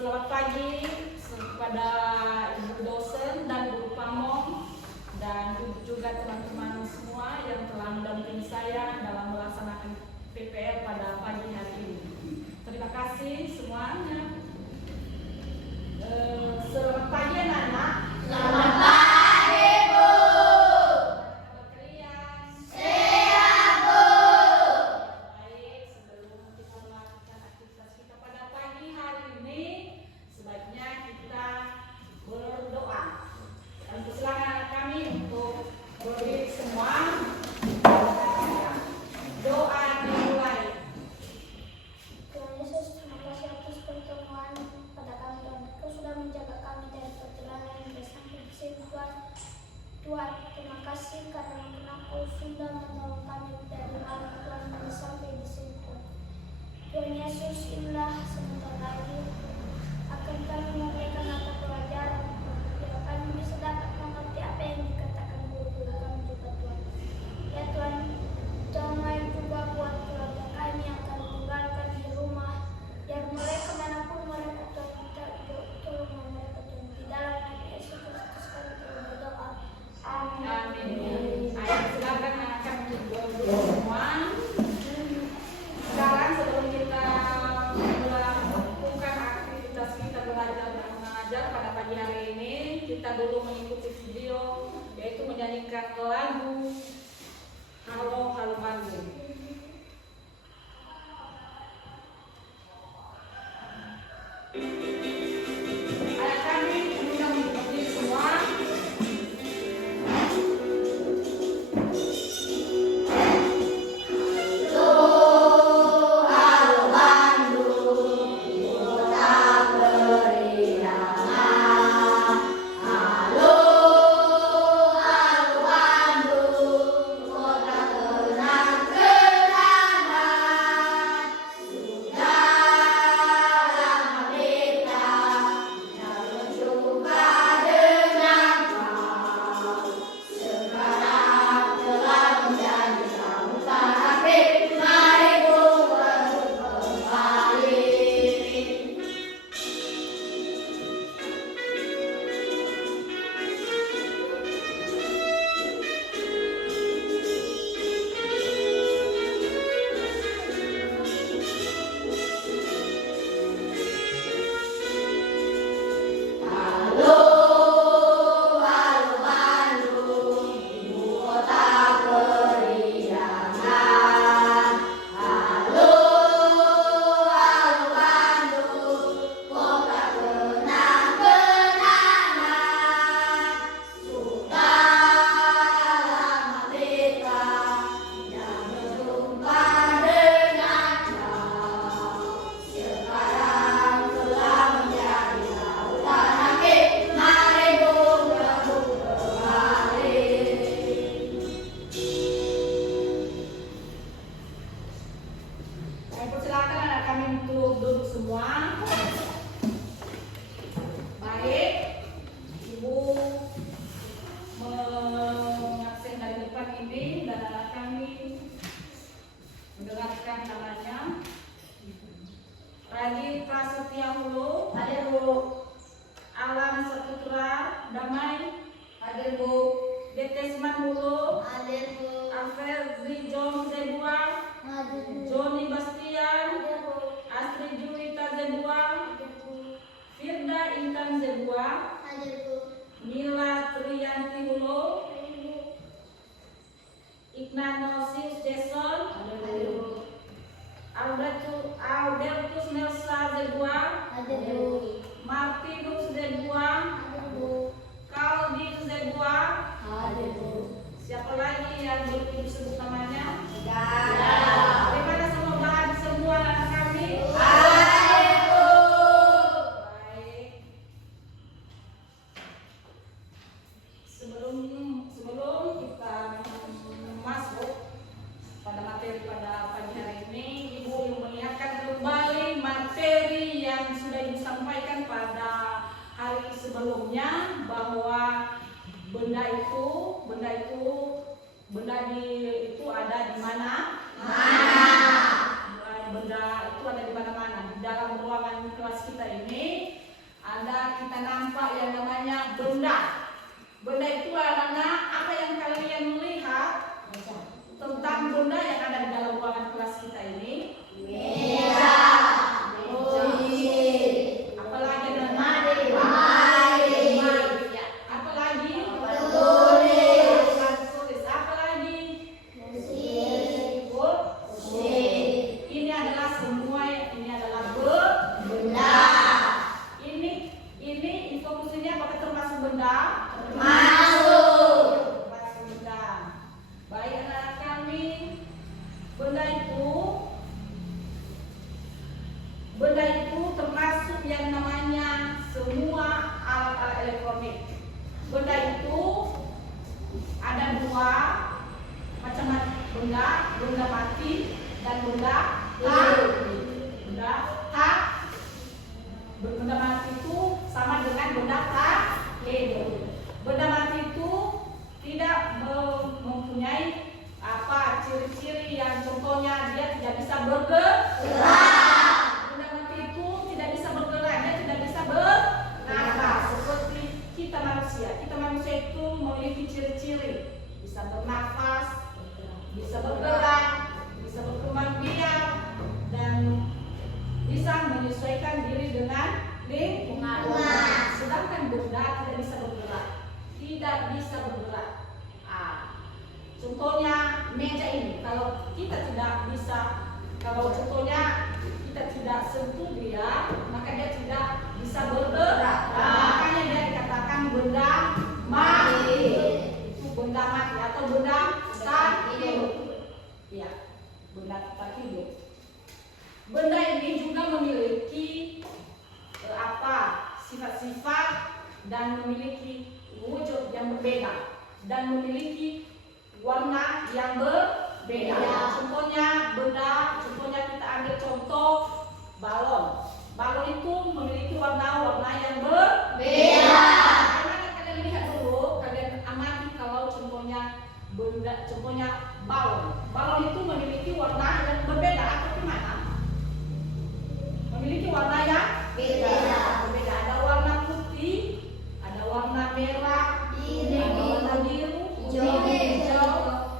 Selamat pagi kepada ibu dosen dan guru pamong dan juga teman-teman semua yang telah mendampingi saya dalam melaksanakan PPL pada pagi hari ini. Terima kasih semuanya. Selamat pagi anak-anak. Selamat pagi, Bu. Kabar kalian? Sehat, Bu. Baik, sebelum kita melakukan aktivitas kita pada pagi hari ini, sebaiknya kita berdoa. Dan persilakan anak kami untuk berdiri semua. Doa dimulai. Tuhan Yesus, terima kasih atas pertemuan pada kami Tuhan. Kau sudah menjaga kami dari perjalanan hingga sampai di sini Tuhan. Tuhan, terima kasih karena Kau sudah menolong kami dari awal Tuhan hingga sampai di sini Tuhan. Tuhan Yesus, inilah sebentar lagi akan kami memberikan mata pelajaran biar kami bisa dapat mengerti apa yang dikatakan guru-guru kami juga Tuhan. Ya Tuhan, jangan juga buat keluarga kami yang akan meninggalkan di rumah, biar mereka manapun mereka Tuhan, kita tolong mereka Tuhan. Di dalam nama Yesus Kristus kami telah berdoa. Amin. Amin. Ayo silakan anak kami berdiri semua. Sekarang sebelum kita melakukan aktivitas kita belajar dan mengajar pada pagi hari ini, kita dulu mengikuti video, yaitu menyanyikan lagu Halo Halo Bandung. Anak kami undang berdiri semua. Saya persilakan anak kami untuk duduk semua. Baik, Ibu mengakseng dari depan ini dan anak kami mendengarkan namanya. Radit Prasetya Hulu, hadir Bu. Alam Saputra Damai, hadir Bu. Detesman Hulu, Hadir, Bu. Alfred Jom Zebuang, Hadir, Bu. Joni Bastian, Hadir, Bu. Astrid Juwita Zebuang, Hadir, Bu. Firda Intan Zebuang, Hadir, Bu. Mila Triyanti Hulu, Hadir, Bu. Ignatius Jason, Hadir, Bu. Albertus Nelsa Zebuang, Hadir, Bu. Martinus Zebuang, Hadir, Bu. Kaldin Zebuang. Hadir, Bu. Siapa lagi yang belum disebut namanya? Ya. Bagaimana semua anak kami? Hadir, Bu. Baik. Sebelum kita masuk pada materi pada pagi hari ini, Ibu mengingatkan kembali materi yang sudah disampaikan pada hari sebelumnya, bahwa benda itu ada di mana? Benda itu ada di mana-mana. Di dalam ruangan kelas kita ini ada kita nampak yang namanya benda. Benda itu anak-anak, apa yang kalian melihat tentang benda yang ada di dalam ruangan kelas kita ini? Meja, kursi, Apalagi nama? Ya. Apalagi? Tulis. Apalagi? Ini adalah semua. Ini adalah benda, Ini infokusinya apakah termasuk benda? masuk, Termasuk benda. Baik anak kami, benda itu termasuk yang namanya semua alat-alat elektronik. Benda itu ada dua macam benda, benda mati dan benda hidup. Benda mati itu sama dengan benda hidup. Benda mati itu tidak mempunyai ciri-ciri yang contohnya dia tidak bisa bergerak. Benda mati itu tidak bisa bergerak, dia tidak bisa bernafas. Seperti kita manusia itu memiliki ciri-ciri, bisa bernafas, bisa bergerak, bisa berkembang biak, dan bisa menyesuaikan diri dengan lingkungan. Sedangkan benda tidak bisa bergerak. Contohnya meja ini, kalau contohnya kita tidak sentuh dia, maka dia tidak bisa bergerak. Makanya dia dikatakan benda mati. Itu benda mati atau benda tak hidup. Ya, benda tak hidup. Benda ini juga memiliki sifat-sifat dan memiliki wujud yang berbeda dan memiliki warna yang berbeda. Contohnya kita ambil contoh balon. Balon itu memiliki warna-warna yang berbeda. Karena kalian lihat dulu, kalian amati kalau contohnya balon. Balon itu memiliki warna yang berbeda atau gimana? Memiliki warna yang berbeda. Ada warna putih, ada warna merah, ada warna biru, hijau,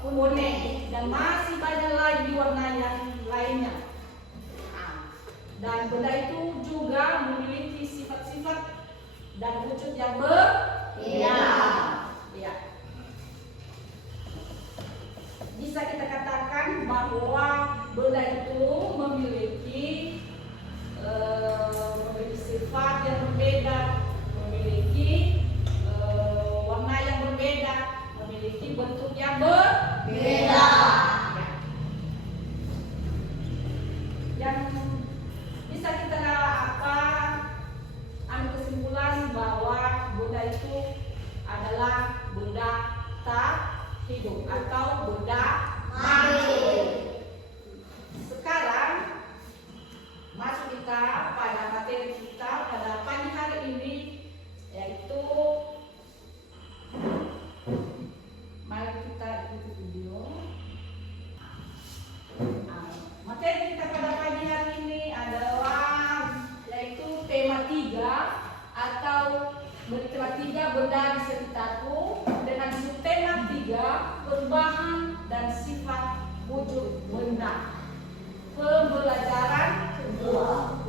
kuning, dan masih banyak lagi warna yang lainnya. Dan benda itu juga memiliki sifat-sifat dan wujud yang berbeda. Ya. Bisa kita katakan bahwa benda itu memiliki sifat yang berbeda, memiliki warna yang berbeda, memiliki bentuk yang berbeda. Yang bisa kita ambil kesimpulan bahwa benda itu adalah benda tak hidup atau benda mati. Sekarang masuk kita pada materi kita pada pagi hari ini, yaitu mari kita ikuti video. Materi kita pada pagi hari ini adalah yaitu tema 3 atau tema 3 benda di sekitarku, dengan subtema 3 perubahan dan sifat wujud benda. Pembelajaran kedua.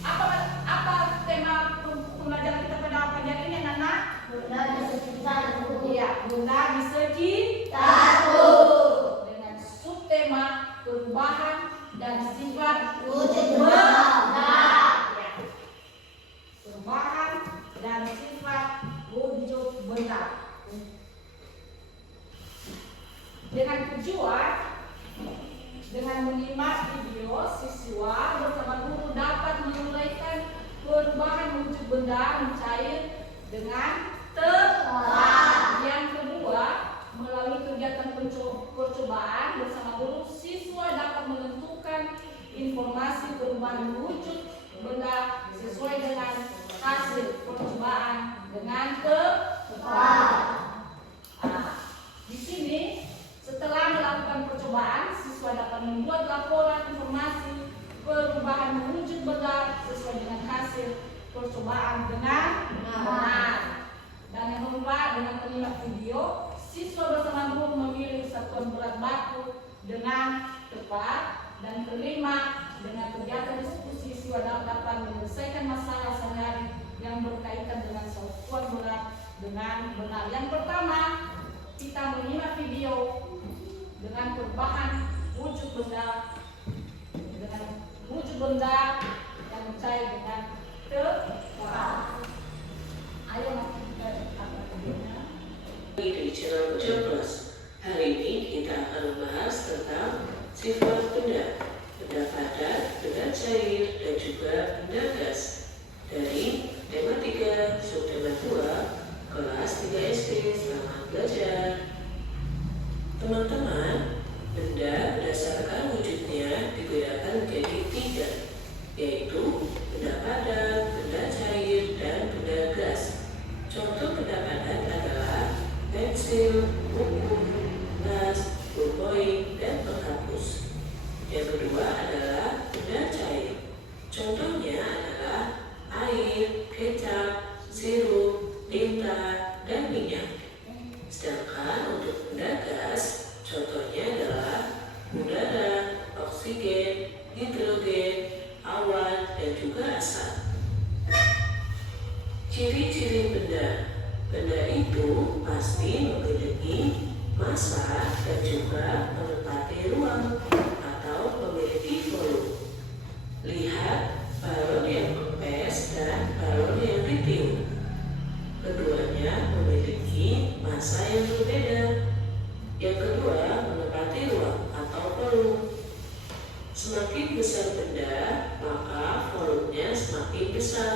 Apa tema pembelajaran kita pada pagi hari ini, anak-anak? benda di sekitarku. Iya, benda di sekitarku. Dengan subtema perubahan dan sifat Wujud benda. benda. Ya. Perubahan dan sifat wujud benda. Dengan tujuan dengan menyimak video, siswa bersama guru dapat menguraikan perubahan wujud benda mencair dengan tepat. Yang kedua, melalui kegiatan percobaan bersama guru, siswa dapat menentukan informasi perubahan wujud benda sesuai dengan hasil percobaan dengan tepat. Di sini, setelah melakukan percobaan, siswa dapat membuat laporan informasi perubahan wujud benda sesuai dengan hasil percobaan dengan benar. Dan yang kedua, dengan penyimak video, siswa bersama guru memilih satuan berat baku dengan tepat. Dan kelima, dengan kegiatan diskusi siswa dapat menyelesaikan masalah sehari yang berkaitan dengan satuan berat dengan benar. Yang pertama, kita menyimak video dengan perubahan wujud benda yang mencari dengan tepat. Ayo mas, kita akan videonya. Di channel Bocil Plus. Hari ini kita akan membahas tentang sifat benda padat, benda cair, dan juga benda gas dari tema 3 subtema 2 kelas 3 SD. Selamat belajar. Teman-teman, benda berdasarkan wujudnya dibedakan menjadi 3, yaitu benda padat, benda cair, dan benda gas. Contoh benda padat adalah pensil, buku, tas, ballpoint, dan penghapus. Yang kedua adalah benda cair. Contohnya adalah air, kecap, sirup, tinta, dan minyak. Sedangkan untuk benda gas, contohnya adalah udara, oksigen, hidrogen, awan, dan juga asap. Ciri-ciri benda. Benda itu pasti memiliki massa dan juga menempati ruang atau memiliki volume. Lihat balon yang kempes dan balon yang ditiup. Keduanya memiliki massa yang berbeda. Yang kedua menempati ruang atau volume. Semakin besar benda, maka volumenya semakin besar.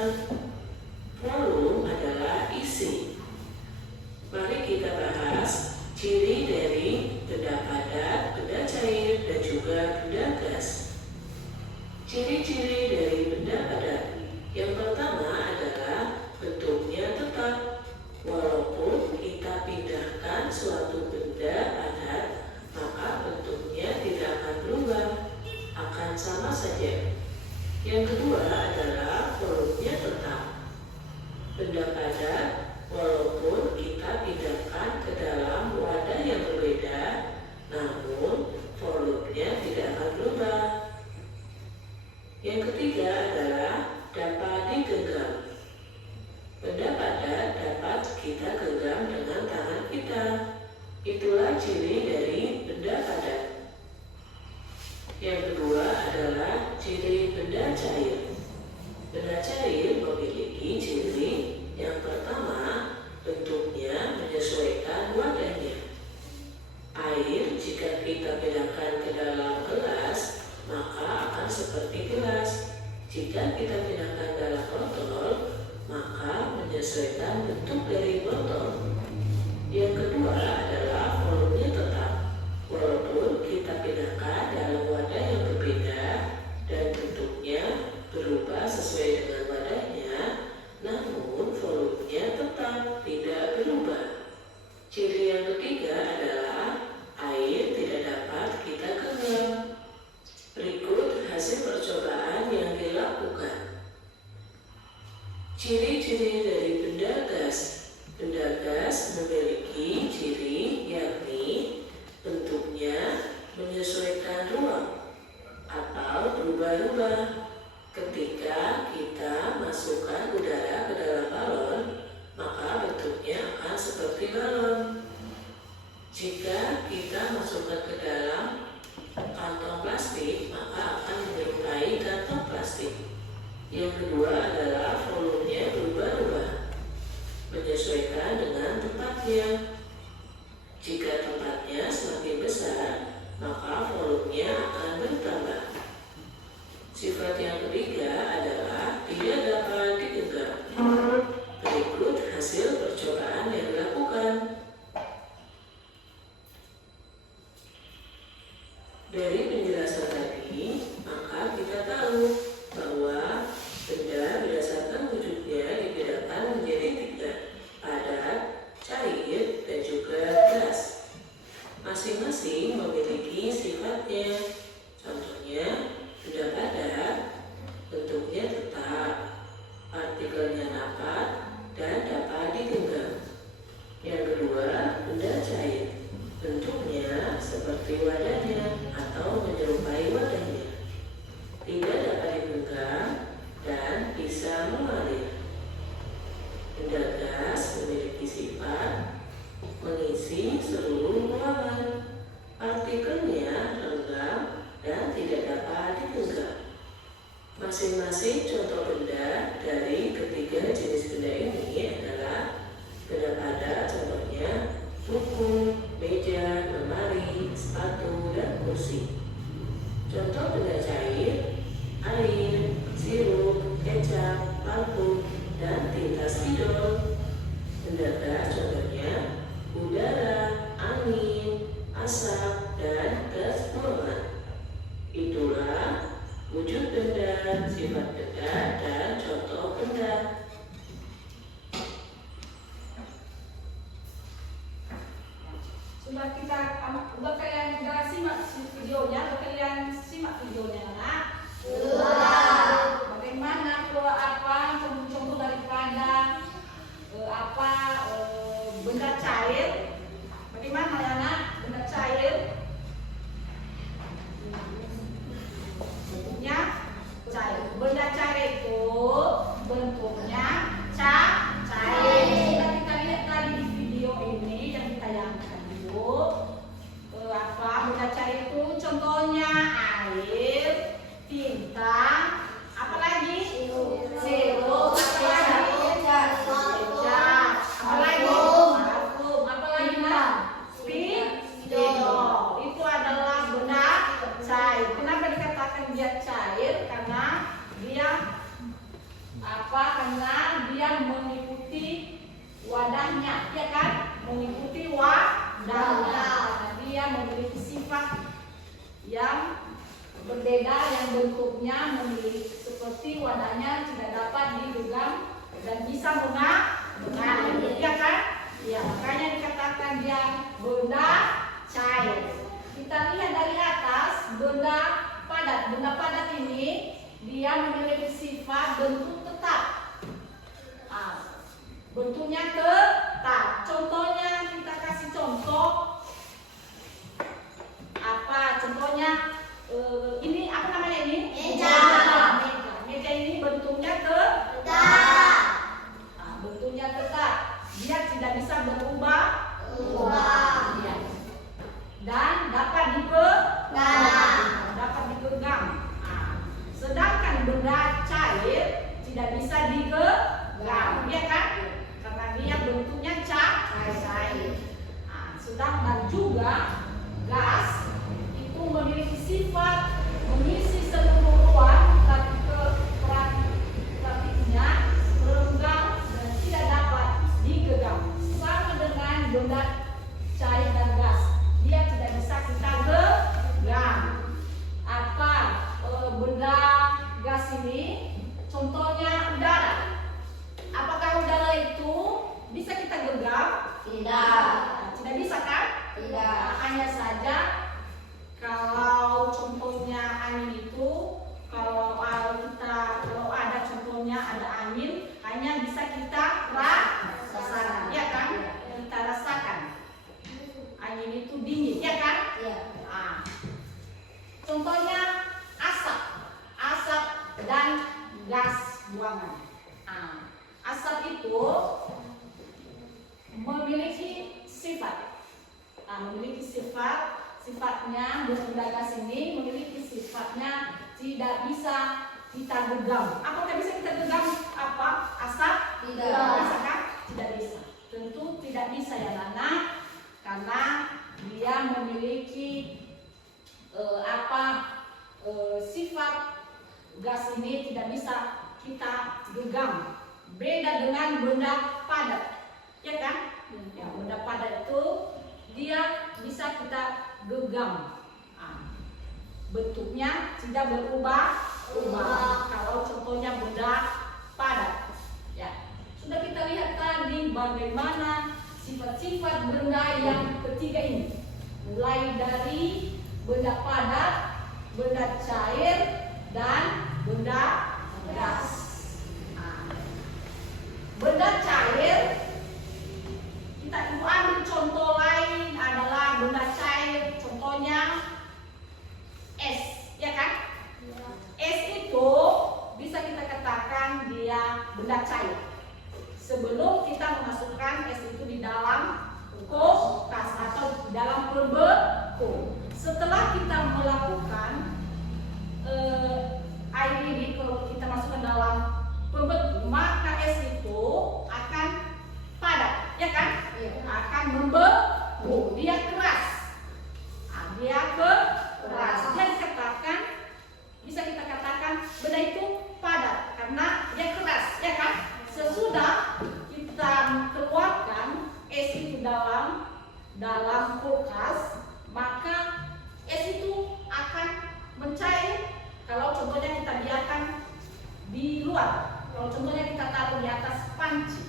Volume adalah isi. Mari kita bahas ciri dari benda padat, benda cair, dan juga benda gas. Ciri-ciri dari benda padat. Yang pertama adalah bentuknya tetap. Walaupun kita pindahkan suatu benda padat, maka bentuknya tidak akan berubah, akan sama saja. Yang kedua adalah volumenya tetap. Benda padat, walaupun kita pindahkan ke dalam wadah yang berbeda, namun volumenya tidak akan berubah. Yang ketiga adalah dapat digenggam. Benda padat dapat kita genggam dengan tangan kita. Itulah ciri dari benda padat. Yang kedua adalah ciri benda cair. Benda cair memiliki ciri yang pertama, bentuknya menyesuaikan wadahnya. Air jika kita pindahkan ke dalam gelas, maka akan seperti gelas. Jika kita pindahkan dalam botol, maka menyesuaikan bentuk dari botol. Yang kedua adalah volumenya tetap. Walaupun kita pindahkan dalam wadah yang berbeda dan bentuknya berubah sesuai dengan wadahnya, namun volumenya tetap tidak berubah. Ciri yang ketiga adalah air tidak dapat kita genggam. Berikut hasil percobaan yang dilakukan. Ciri-ciri dari benda gas. Benda gas memiliki ciri yakni bentuknya menyesuaikan ruang atau berubah-ubah. Ketika kita masukkan udara ke dalam balon, maka bentuknya akan seperti balon. Jika kita masukkan ke dalam kantong plastik, maka akan menyerupai kantong plastik. Yang kedua adalah volumenya berubah-ubah, menyesuaikan dengan tempatnya. Jika tempatnya semakin besar, maka volumenya akan bertambah. Sifat yang ketiga adalah tidak dapat digenggam. Berikut hasil percobaan yang dilakukan. Dari penjelasan tadi, maka kita tahu bahwa benda berdasarkan wujudnya dibedakan menjadi 3, padat, cair, dan juga gas. Masing-masing memiliki sifatnya. Contohnya, benda padat dari ketiga jenis benda ini adalah benda padat, contohnya buku, meja, lemari, sepatu, dan kursi. Contoh benda cair, air, sirup, kecap, parfum, dan tinta spidol. Benda gas contohnya udara, angin, asap, dan gas buangan. Itulah wujud benda, sifat benda, dan contoh benda. Udah kalian simak videonya, nak. Bagaimana contoh daripada benda cair? Bagaimana ya nak? Benda cair bentuknya cair. Benda cair itu bentuknya cair. Sudah kita lihat tadi di video ini yang ditayangkan itu. Benda cair itu contohnya air, tinta, apa lagi? Sirup, apa lagi? Apa lagi? Parfum, apa lagi nak? Spidol. Itu adalah benda cair. Kenapa dikatakan dia cair? Karena dia mengikuti wadahnya, ya kan? Mengikuti wadahnya. Dia memiliki sifat yang berbeda, yang bentuknya memiliki seperti wadahnya tidak dapat digenggam dan bisa mengalir, ya kan? Ya, makanya dikatakan dia benda cair. Kita lihat dari atas, benda padat. Benda padat ini dia memiliki sifat bentuk tetap. Bentuknya tetap. Contohnya kita kasih contoh. Apa contohnya? Ini apa namanya ini? Meja. Meja ini bentuknya tetap. Bentuknya tetap. Dia tidak bisa berubah. Ya. Dan dapat dipegang. Sedangkan benda cair tidak bisa digenggam, ya kan? Karena dia bentuknya cair. Sedangkan juga gas itu memiliki sifat mengisi seluruh ruang, tapi praktiknya renggang dan tidak dapat digenggam. Sama dengan benda cair dan gas, dia tidak bisa kita genggam. Benda gas ini contohnya udara. Apakah udara itu bisa kita genggam? Tidak bisa kan? Tidak. Hanya saja kalau contohnya angin itu, kalau ada contohnya ada angin, hanya bisa kita rasakan, ya kan? Kita rasakan. Angin itu dingin, ya kan? Iya. Contohnya asap dan gas buangan. Asap itu memiliki sifatnya benda gas ini memiliki sifatnya tidak bisa kita genggam. Apakah bisa kita genggam asap? Tidak. Bisa kan? Tidak bisa. Tentu tidak bisa ya Nana, karena dia memiliki sifat gas ini tidak bisa kita genggam. Beda dengan benda padat, ya kan? Ya, benda padat itu dia bisa kita genggam. Bentuknya tidak berubah. Kalau contohnya benda padat, ya sudah kita lihat tadi bagaimana sifat-sifat benda yang ketiga ini, mulai dari benda padat, benda cair, dan benda gas. Benda cair, kita ambil contoh lain adalah benda cair, contohnya es, ya kan? Es itu bisa kita katakan dia benda cair. Sebelum kita memasukkan es itu di dalam kulkas atau di dalam pembeku, setelah kita melakukan luar. Kalau contohnya kita taruh di atas panci,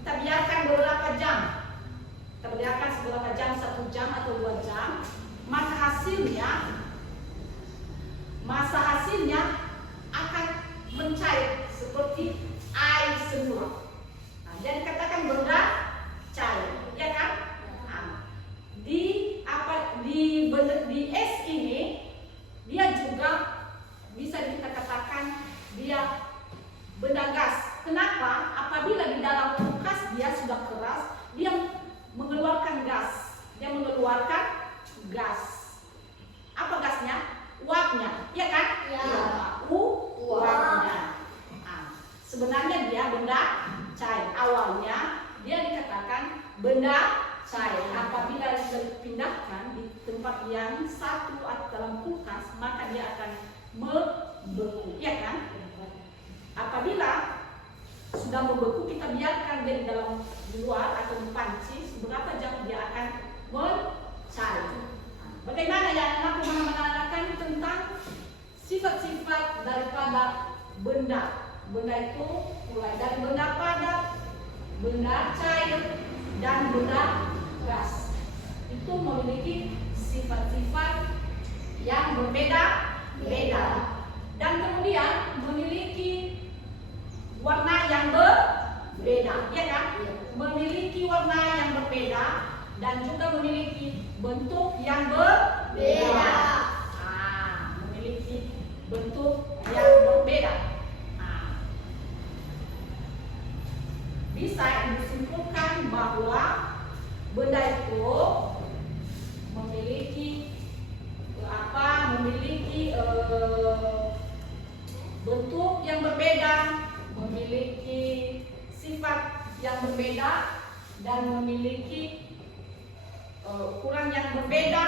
kita biarkan beberapa jam, kita biarkan beberapa jam, 1 jam atau 2 jam, maka hasilnya akan mencair seperti air semua. Nah, jadi katakan benda cair, ya kan? Nah, di es ini dia juga bisa kita katakan dia benda gas. Kenapa? Apabila di dalam kulkas dia sudah keras, dia mengeluarkan gas. Dia mengeluarkan gas. Apa gasnya? Uapnya, ya kan? Ya. Uapnya. Nah, sebenarnya dia benda cair. Awalnya dia dikatakan benda cair. Apabila dipindahkan di tempat yang satu atau dalam kulkas, maka dia akan membeku, ya kan? Apabila sudah membeku, kita biarkan dia di luar atau di panci, seberapa jam dia akan mencair. Bagaimana yang aku menerangkan tentang sifat-sifat daripada benda. Benda itu mulai dari benda padat, benda cair, dan benda gas. Itu memiliki sifat-sifat yang berbeda-beda. Dan kemudian memiliki warna yang berbeda, ya kan? Memiliki warna yang berbeda dan juga memiliki bentuk yang berbeda. Memiliki bentuk yang berbeda. Bisa disimpulkan bahwa benda itu memiliki bentuk yang berbeda, memiliki sifat yang berbeda, dan memiliki ukuran yang berbeda,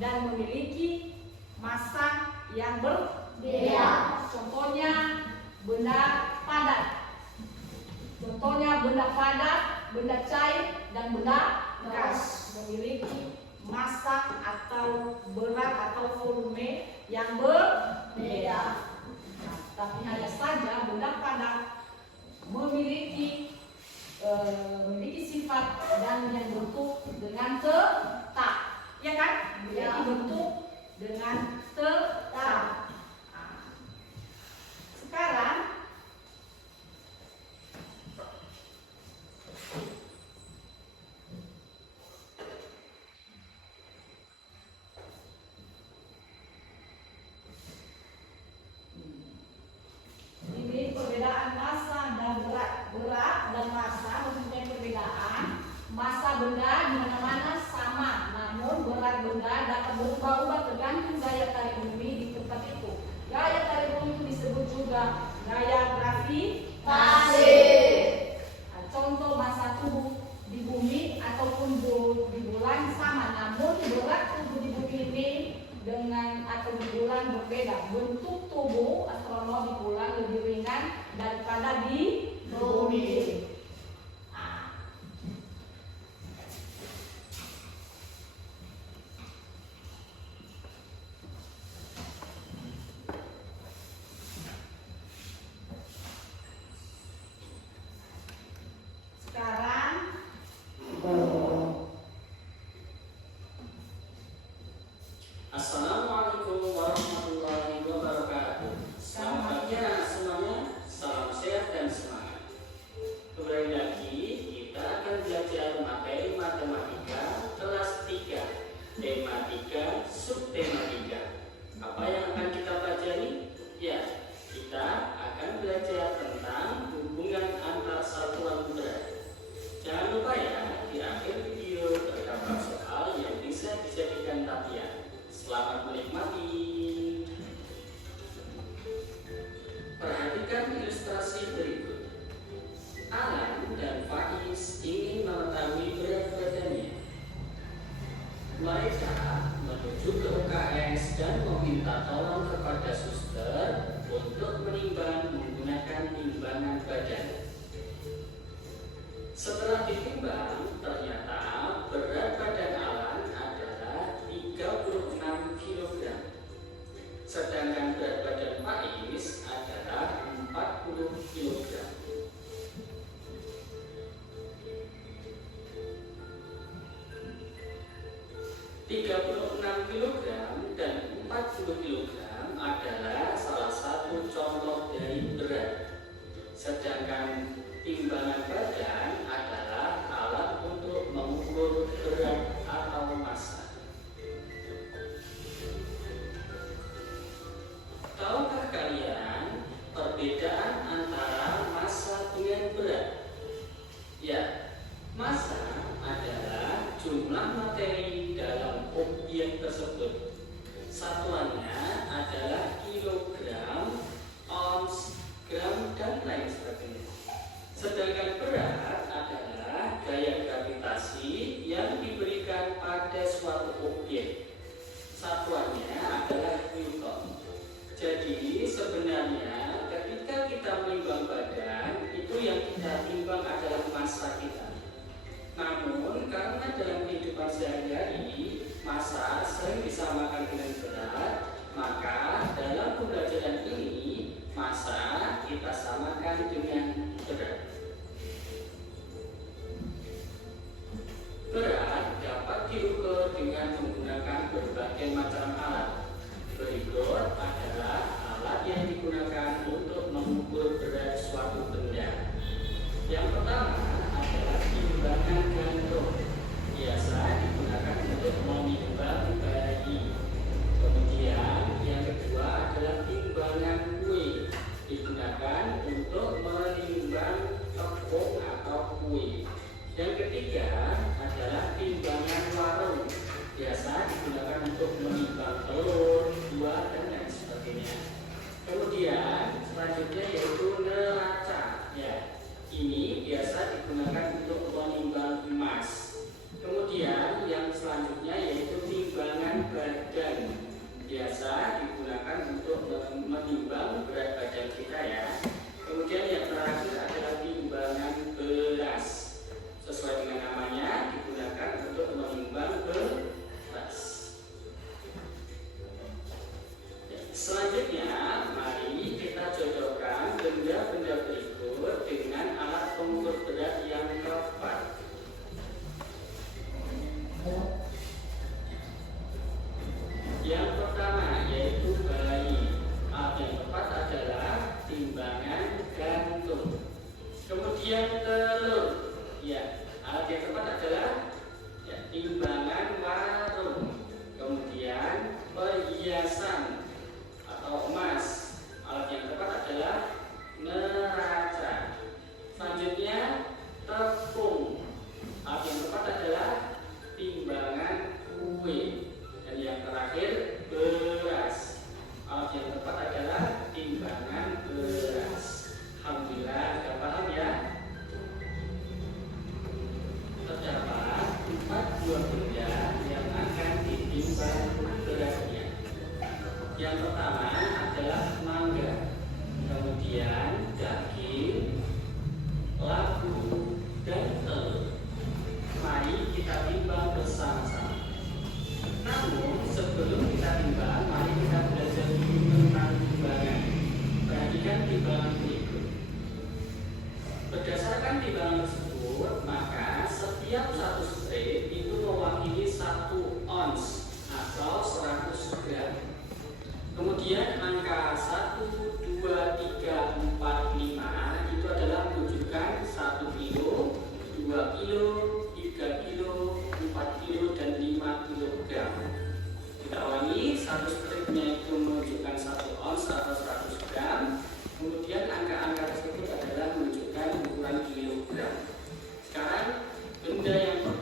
dan memiliki massa yang berbeda. Contohnya benda padat. Contohnya benda padat, benda cair, dan benda gas memiliki massa atau berat atau volume yang berbeda. Tapi hanya saja benda padat memiliki sifat dan yang bentuk dengan tetap, ya kan? Memiliki bentuk dengan tetap. Sekarang ini perbedaan massa dan berat dan massa mempunyai perbedaan. Massa benda di mana-mana sama, namun berat benda dapat berubah-ubah tergantung gaya tarik bumi di tempat itu. Gaya tarik bumi itu disebut juga gaya gravitasi. Nah, contoh massa tubuh di bumi ataupun di bulan sama, namun berat tubuh di bumi ini dengan atau di bulan berbeda. Bentuk tubuh astronom di bulan lebih ringan daripada di bumi. 36 kg dan 40 kg adalah salah satu contoh dari berat. Sedangkan timbangan badan adalah alat untuk mengukur berat atau massa. Tahukah kalian perbedaan antara massa dengan berat? Ya, massa adalah jumlah materi dalam objek tersebut. Satuannya adalah kilogram, ons, gram, dan lain sebagainya. Sedangkan berat adalah gaya gravitasi yang diberikan pada suatu objek. Satuannya adalah Newton. Jadi sebenarnya ketika kita menimbang badan, itu yang kita timbang adalah massa kita. Namun karena dalam kehidupan sehari-hari massa sering disamakan dengan berat, maka dalam pembelajaran ini massa kita samakan dengan berat. Berat dapat diukur dengan menggunakan berbagai macam alat. Berikut adalah alat yang digunakan untuk mengukur berat suatu benda. Yang pertama adalah timbangan gantung, biasa digunakan untuk menimbang bayi. Kemudian yang kedua adalah timbangan kue, digunakan untuk menimbang tepung atau kue. Yang ketiga adalah timbangan warung, biasa digunakan untuk menimbang telur, buah, dan lain sebagainya. Kemudian selanjutnya yaitu neraca, ya, ini biasa digunakan untuk menimbang emas. Kemudian yang selanjutnya yaitu timbangan badan, biasa digunakan untuk menimbang berat badan kita, ya. Kemudian yang terakhir adalah timbangan beras, sesuai dengan namanya digunakan untuk menimbang beras. Selanjutnya, mari kita cocokkan benda-benda berikut dengan alat pengukur berat yang tepat. Yang pertama yaitu bayi. Alat yang tepat adalah timbangan gantung. Kemudian telur. Ya, alat yang tepat adalah timbangan warung. Kemudian perhiasan atau emas. Alat yang tepat adalah neraca. Selanjutnya tepung. Alat yang tepat adalah timbangan kue. Dan yang terakhir beras. Alat yang tepat adalah timbangan beras. Alhamdulillah, sudah paham ya? Terdapat 4 buah benda yang akan ditimbang beratnya. Yang pertama adalah mangga, kemudian daging, labu, dan telur. Mari kita timbang bersama-sama. Namun sebelum kita timbang, mari kita belajar dulu tentang timbangan. Perhatikan timbangan berikut. Berdasarkan timbangan tersebut, maka setiap satu strip itu mewakili 1 ons atau 100 gram. Kemudian angka 1, 2, 3, 4, 5 itu adalah menunjukkan 1 kilo, 2 kilo, 3 kilo, 4 kilo, dan 5 kilogram. Kita ulangi, satu stripnya itu menunjukkan 1 ons atau 100 gram. Kemudian angka-angka tersebut adalah menunjukkan ukuran kilogram. Sekarang benda yang pertama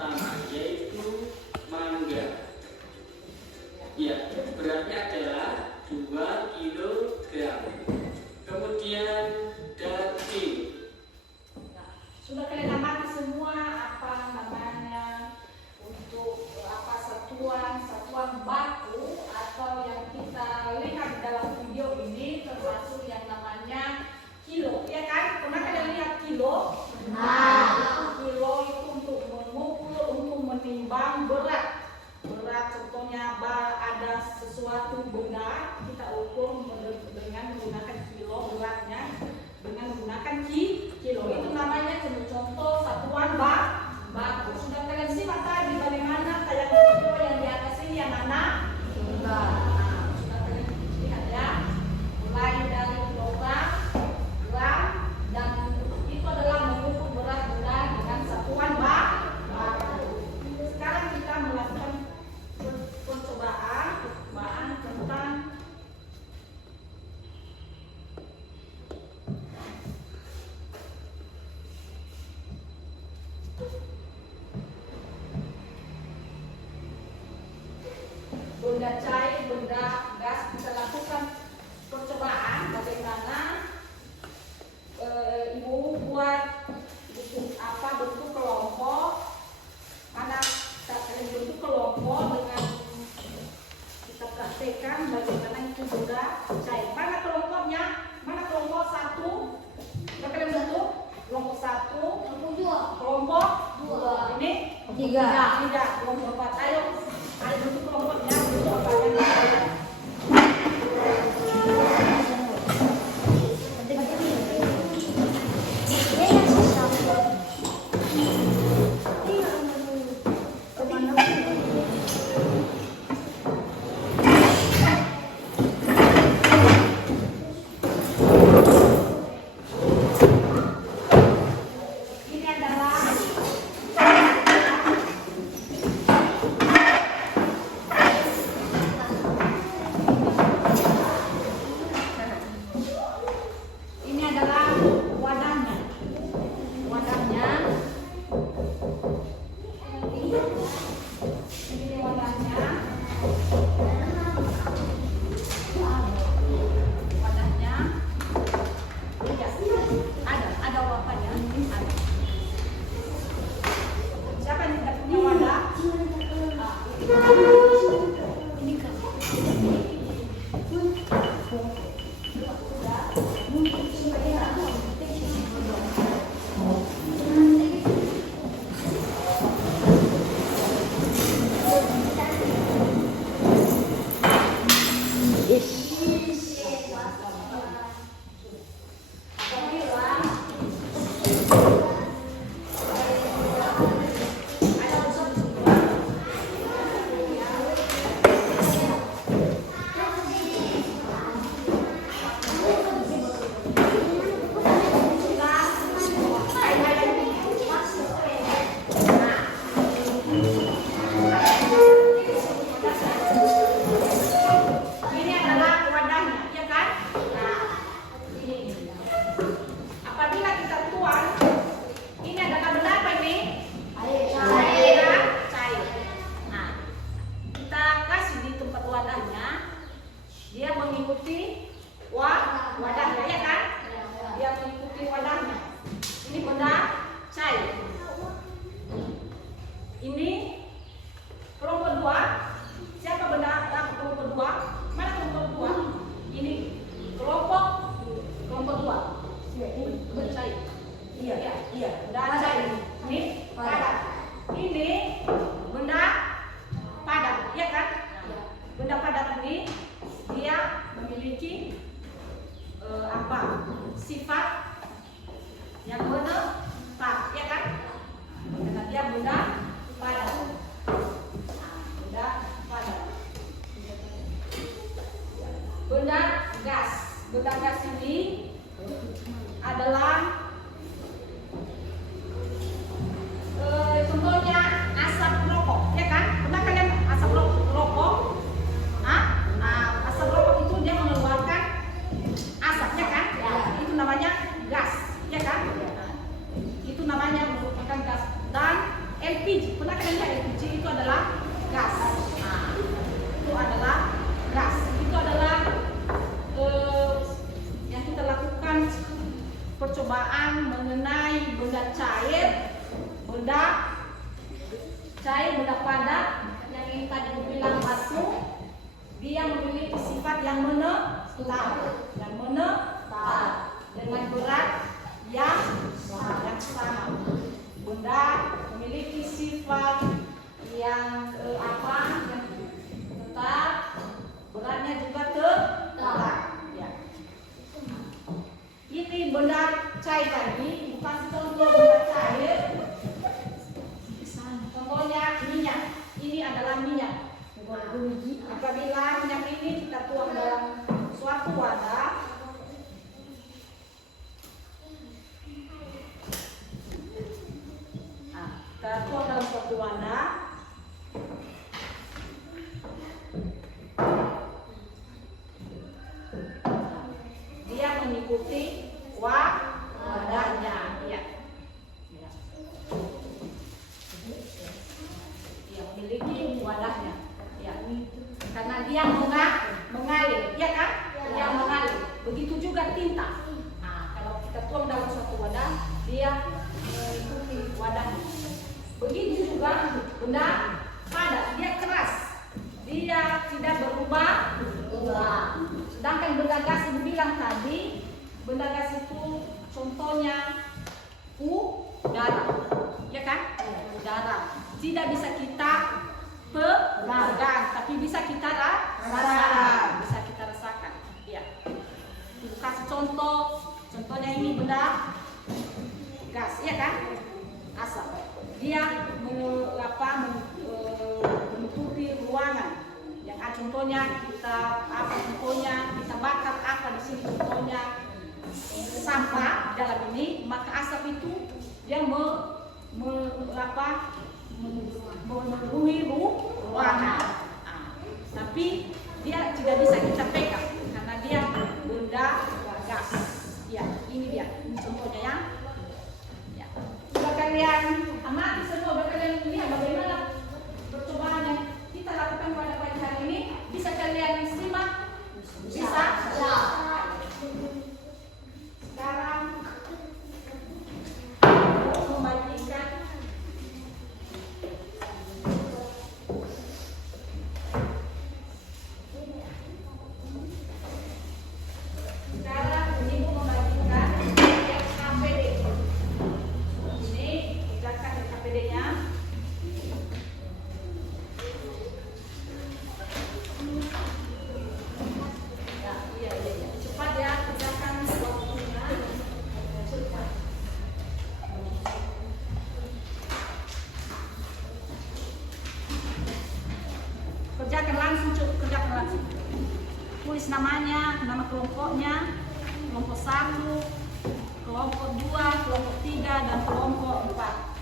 Ini wadahnya. Ini benda cair. Ini kelompok 2. Siapa benda kelompok 2? Mana kelompok 2? Ini kelompok 2. Benda cair. Iya. Benda cair. Ini padat. Ini benda padat, ya kan? Benda padat ini dia memiliki sifat yang menetap, ya kan? Karena dia benda padat. Benda padat. Benda gas. Benda gas ini adalah contohnya asap rokok, ya kan? Pernah kalian asap rokok? Asap rokok itu dia mengeluarkan asap, ya kan? Itu namanya gas, ya kan? Itu namanya merupakan gas. Dan LPG, pernah kalian lihat LPG itu adalah gas. Itu adalah gas. Itu adalah yang kita lakukan percobaan mengenai benda cair, benda padat yang tadi dibilang batu, dia memiliki sifat yang menetap, dengan berat yang sama. Benda memiliki sifat yang tetap, beratnya juga tetap. Ya. Ini benda cair tadi, bukan contoh benda cair. Contohnya minyak. Ini adalah minyak. Apabila minyak ini kita tuang dalam suatu wadah, dia mengikuti wadahnya, ya. Dia memiliki wadahnya, ya. Karena dia mengalir, ya kan? Dia mengalir. Begitu juga tinta. Kalau kita tuang dalam suatu wadah, dia mengikuti wadahnya. Begitu juga benda padat, dia keras, dia tidak berubah. Sedangkan benda gas yang bilang tadi, benda gas itu contohnya udara, ya kan? Udara tidak bisa kita pegang, tapi bisa kita rasakan. Ya. Kasih contohnya ini benda gas, ya kan? Asap. Dia menutupi ruangan. Yang contohnya kita bakar di sini contohnya sampah dalam ini, maka asap itu dia memenuhi ruangan. Tapi dia tidak bisa kita pegang karena dia benda gas. Ya, ini dia. Ini contohnya ya. Coba kalian amati semua, coba kalian lihat bagaimana percobaan yang kita lakukan pada pagi hari ini. Bisa kalian simak? Bisa? Sekarang membagikan kerjakan langsung. Tulis namanya, nama kelompoknya, kelompok 1, kelompok 2, kelompok 3, dan kelompok 4.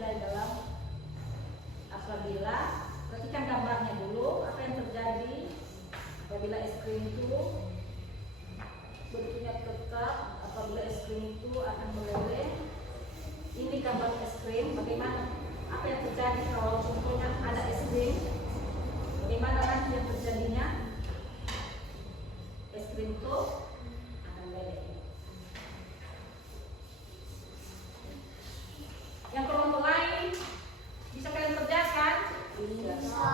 terjadi dalam apabila, perhatikan gambarnya dulu, apa yang terjadi apabila es krim itu bentuknya tetap, apabila es krim itu akan meleleh. Ini gambar es krim, bagaimana, apa yang terjadi kalau contohnya ada es krim, bagaimana nanti yang terjadinya, es krim itu akan meleleh. Yang kelompok lain bisa kalian kerjakan? Bisa.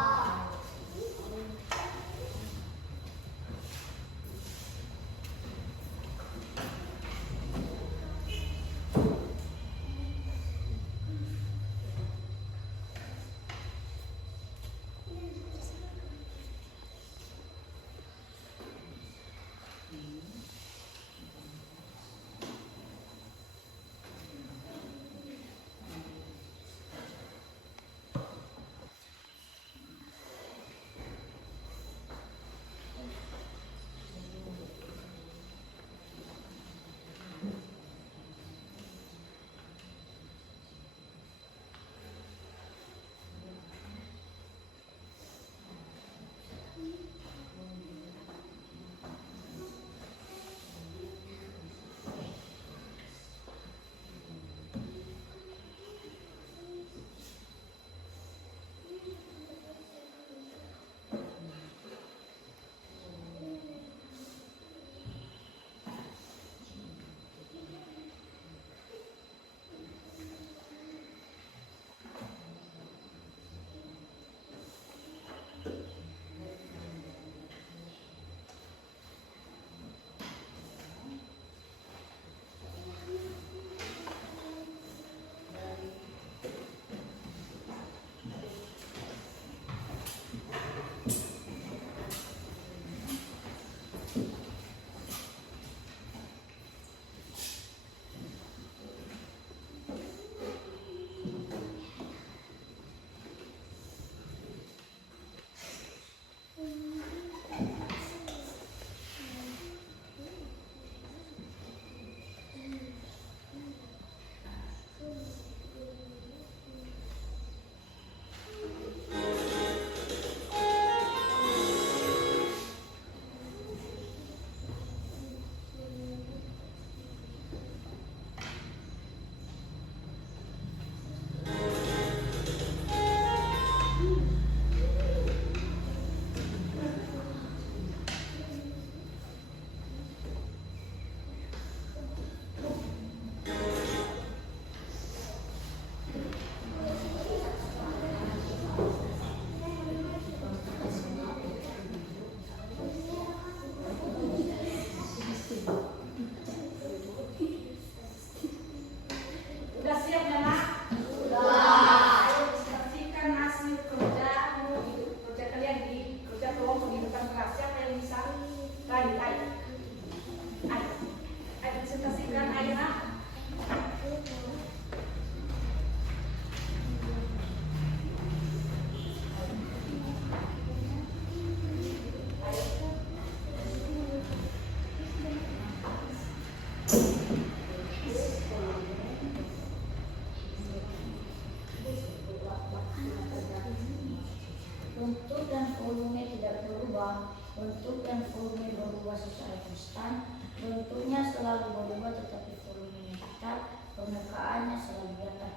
Bentuk dan volume tidak berubah. Bentuk dan volume berubah secara konstan. Bentuknya selalu berubah tetapi volumenya tetap. Permukaannya selalu datar.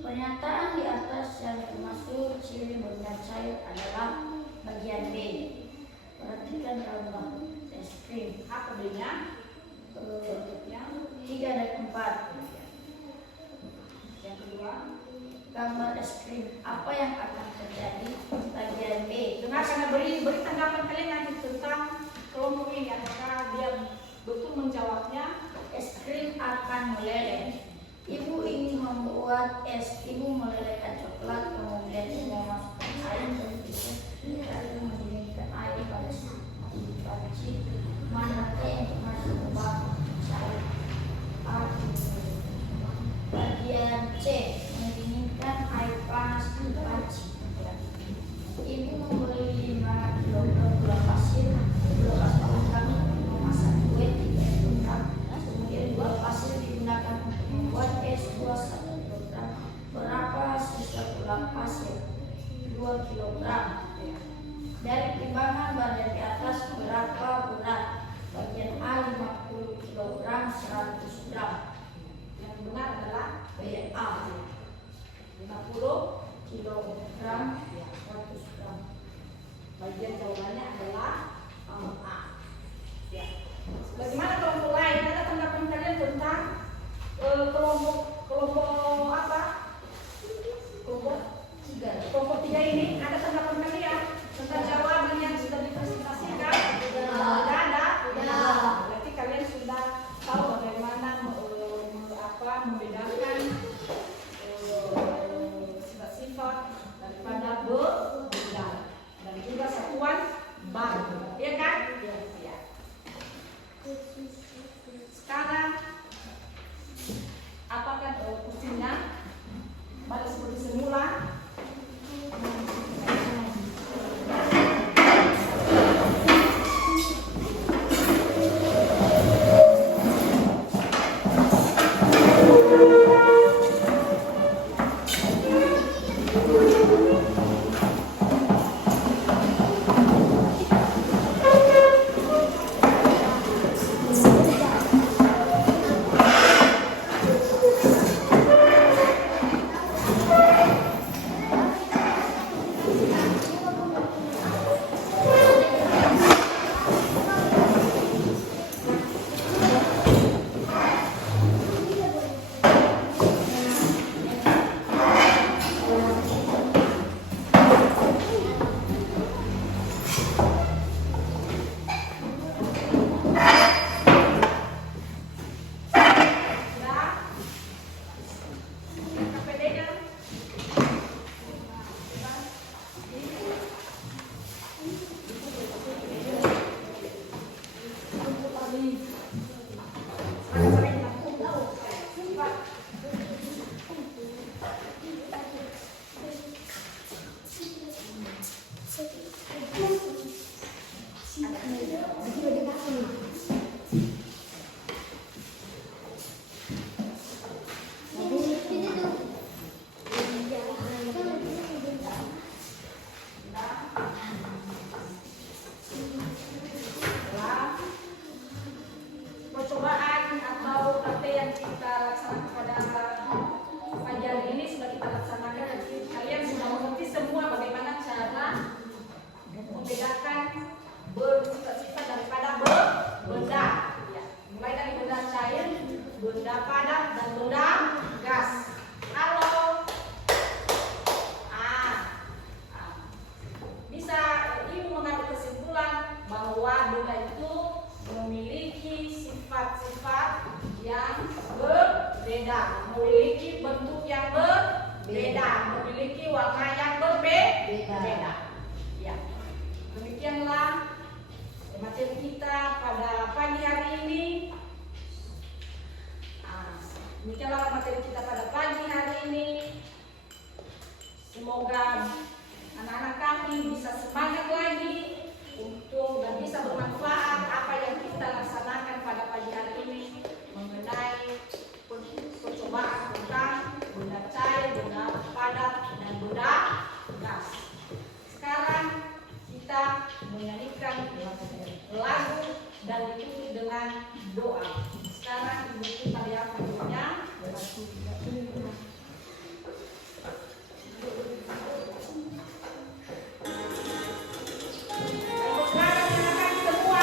Pernyataan di atas yang termasuk ciri benda cair adalah bagian B. Perhatikan gambar es krim. Apa B-nya? Bentuknya 3 dan 4. yang kedua. Gambar es krim. Apa yang akan terjadi? Bagian B. Dengar, karena beri tanggapan kalian nanti tentang kelompok ini, apakah dia betul menjawabnya. Es krim akan meleleh. Ibu ingin membuat es. Ibu melelehkan coklat, kemudian ibu memasukkan air dan bisa lalu mendinginkan air pada panci. Mana teh untuk masuk ke bahan cair. Bagian C, mendinginkan air panas di panci. Ibu membeli 5 kilogram gula pasir. Gula pasir kami memasak kue 3 kilogram. Kemudian gula pasir digunakan untuk membuat es buah 1 kilogram. Berapa 2 kilogram. Dari timbangan badan di atas berapa berat? Bagian A 50 kilogram 100 gram. Yang benar adalah Bagian A 50. kilogram 100 gram. Bagian jawabannya adalah A. Ya. Bagaimana kelompok lain? Ada tanggapan kalian tentang kelompok apa? Kelompok 3 ini. Ada tanggapan kalian tentang jawaban yang sudah dipresentasikan? Tidak ada. Berarti kalian sudah tahu bagaimana membedakan sifat-sifat daripada benda dan juga satuan baru, ya kan? Ya. Sekarang apakah kucingnya balik seperti semula? Demikianlah materi kita pada pagi hari ini. Semoga anak-anak kami bisa semangat lagi untuk dan bisa bermanfaat apa yang kita laksanakan pada pagi hari ini mengenai percobaan tentang benda cair, benda padat, dan benda gas. Sekarang kita menyanyikan lagu dan ditutup dengan doa. Sekarang ibu kita lihat videonya. Sekarang silakan semua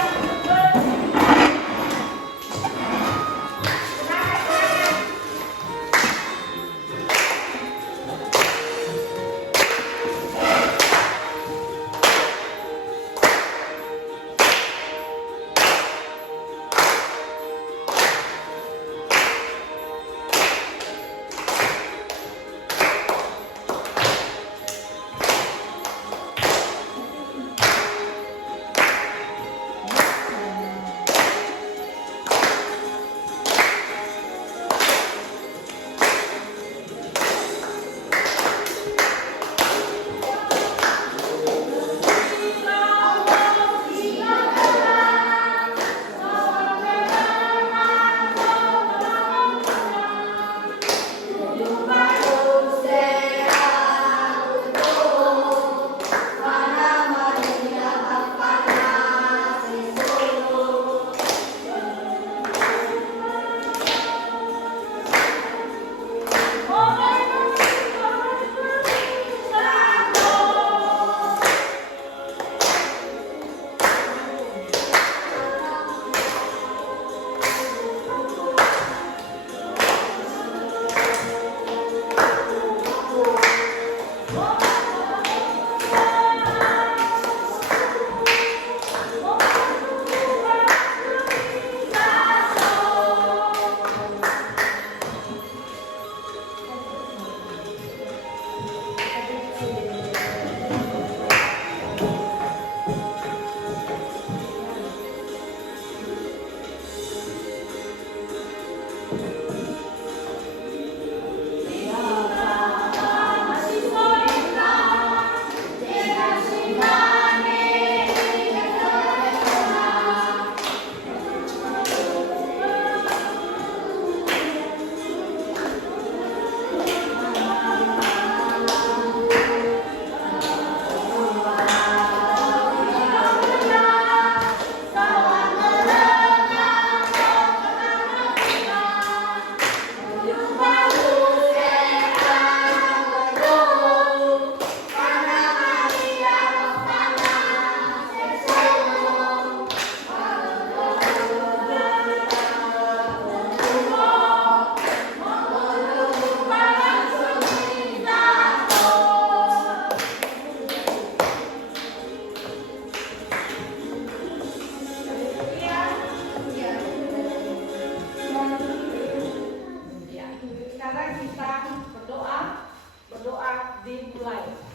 dimulai.